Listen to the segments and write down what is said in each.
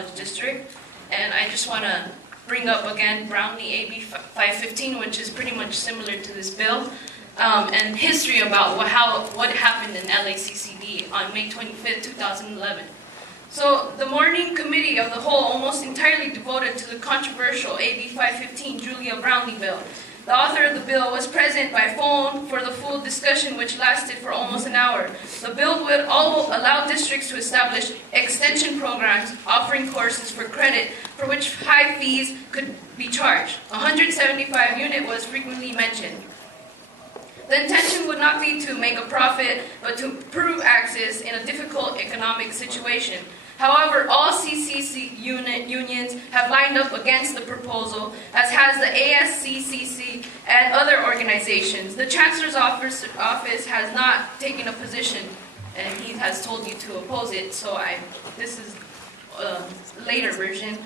College District. And I just want to bring up again Brownlee AB 515, which is pretty much similar to this bill, and history about what happened in LACCD on May 25th, 2011. So the morning committee of the whole almost entirely devoted to the controversial AB 515 Julia Brownlee bill. The author of the bill was present by phone for the full discussion, which lasted for almost an hour. The bill would allow districts to establish extension programs offering courses for credit for which high fees could be charged. 175 unit was frequently mentioned. The intention would not be to make a profit, but to improve access in a difficult economic situation. However, all CCC unions have lined up against the proposal, as has the ASCCC and other organizations. The Chancellor's office has not taken a position, and he has told you to oppose it, so this is a later version.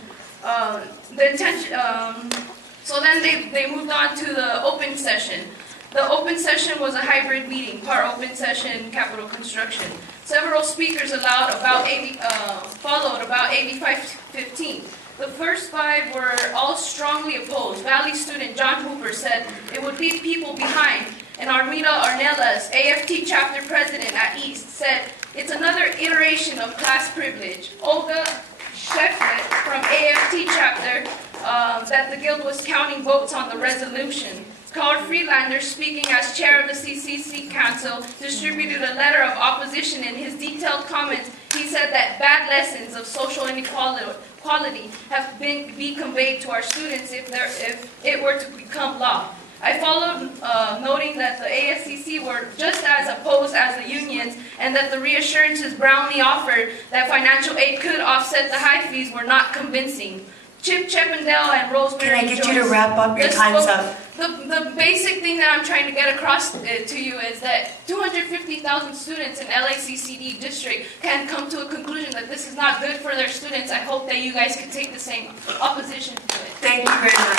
So then they moved on to the open session. The open session was a hybrid meeting, part open session, capital construction. Several speakers followed about AB 515. The first five were all strongly opposed. Valley student John Hooper said it would leave people behind, and Armida Arnelas, AFT chapter president at East, said it's another iteration of class privilege. Olga Sheflet from AFT chapter that the guild was counting votes on the resolution. Carl Friedlander, speaking as chair of the CCC Council, distributed a letter of opposition. In his detailed comments, he said that bad lessons of social inequality have be conveyed to our students if it were to become law. I followed, noting that the ASCC were just as opposed as the unions, and that the reassurances Brownlee offered that financial aid could offset the high fees were not convincing. Chip Chippendale and Rosemary Can I get you to wrap up? Your time's up. The basic thing that I'm trying to get across to you is that 250,000 students in LACCD district can come to a conclusion that this is not good for their students. I hope that you guys can take the same opposition to it. Thank you very much.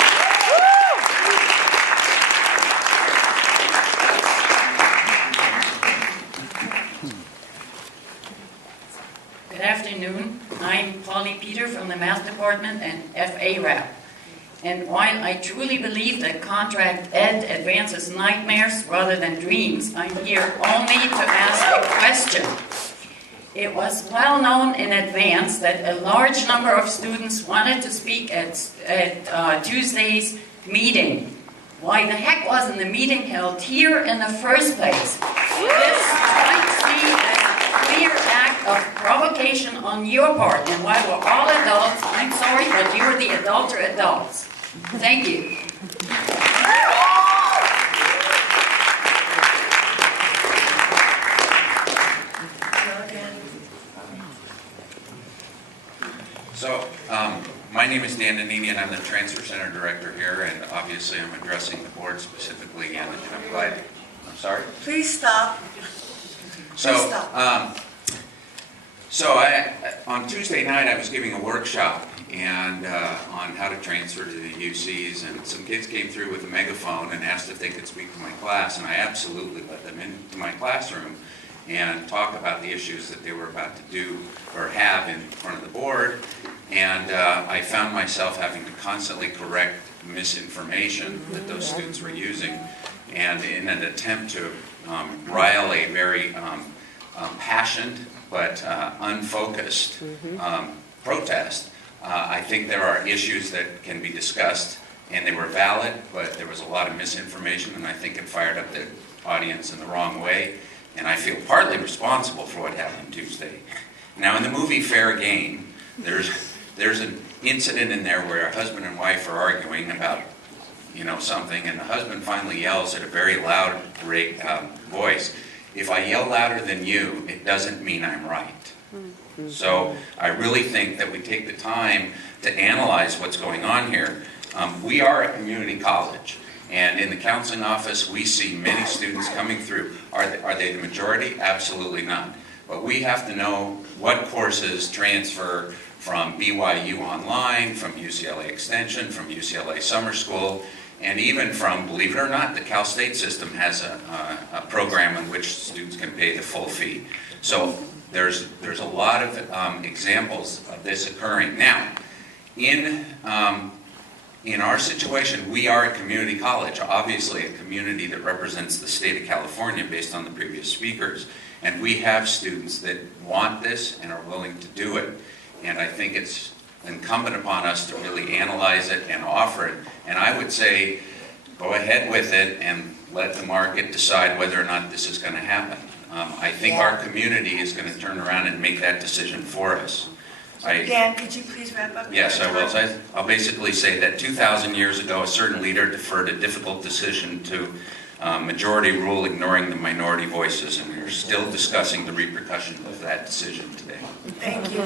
Good afternoon. I'm Polly Peter from the Math Department and FA Rep. And while I truly believe that contract ed advances nightmares rather than dreams, I'm here only to ask a question. It was well known in advance that a large number of students wanted to speak at Tuesday's meeting. Why the heck wasn't the meeting held here in the first place? This strikes me as a clear act of provocation on your part. And while we're all adults, I'm sorry, but you're the adulter adults. Thank you. So, my name is Dan Nannini, and I'm the Transfer Center Director here, and obviously I'm addressing the board specifically, and I'm glad. I'm sorry? Please stop. So, on Tuesday night I was giving a workshop and on how to transfer to the UCs, and some kids came through with a megaphone and asked if they could speak to my class, and I absolutely let them into my classroom and talk about the issues that they were about to do or have in front of the board. And I found myself having to constantly correct misinformation that those students were using, and in an attempt to rile a very passionate but unfocused protest. I think there are issues that can be discussed, and they were valid, but there was a lot of misinformation, and I think it fired up the audience in the wrong way, and I feel partly responsible for what happened Tuesday. Now, in the movie Fair Game, there's an incident in there where a husband and wife are arguing about something, and the husband finally yells at a very loud voice, "If I yell louder than you, it doesn't mean I'm right." So I really think that we take the time to analyze what's going on here. We are a community college, and in the counseling office we see many students coming through. Are they the majority? Absolutely not. But we have to know what courses transfer from BYU Online, from UCLA Extension, from UCLA Summer School, and even from, believe it or not, the Cal State system has a program in which students can pay the full fee. So there's a lot of examples of this occurring. Now, in our situation, we are a community college, obviously a community that represents the state of California based on the previous speakers. And we have students that want this and are willing to do it. And I think it's incumbent upon us to really analyze it and offer it. And I would say, go ahead with it and let the market decide whether or not this is going to happen. I think our community is going to turn around and make that decision for us. Dan, could you please wrap up? Yes, I will. I'll basically say that 2,000 years ago, a certain leader deferred a difficult decision to majority rule, ignoring the minority voices, and we're still discussing the repercussions of that decision today. Thank you.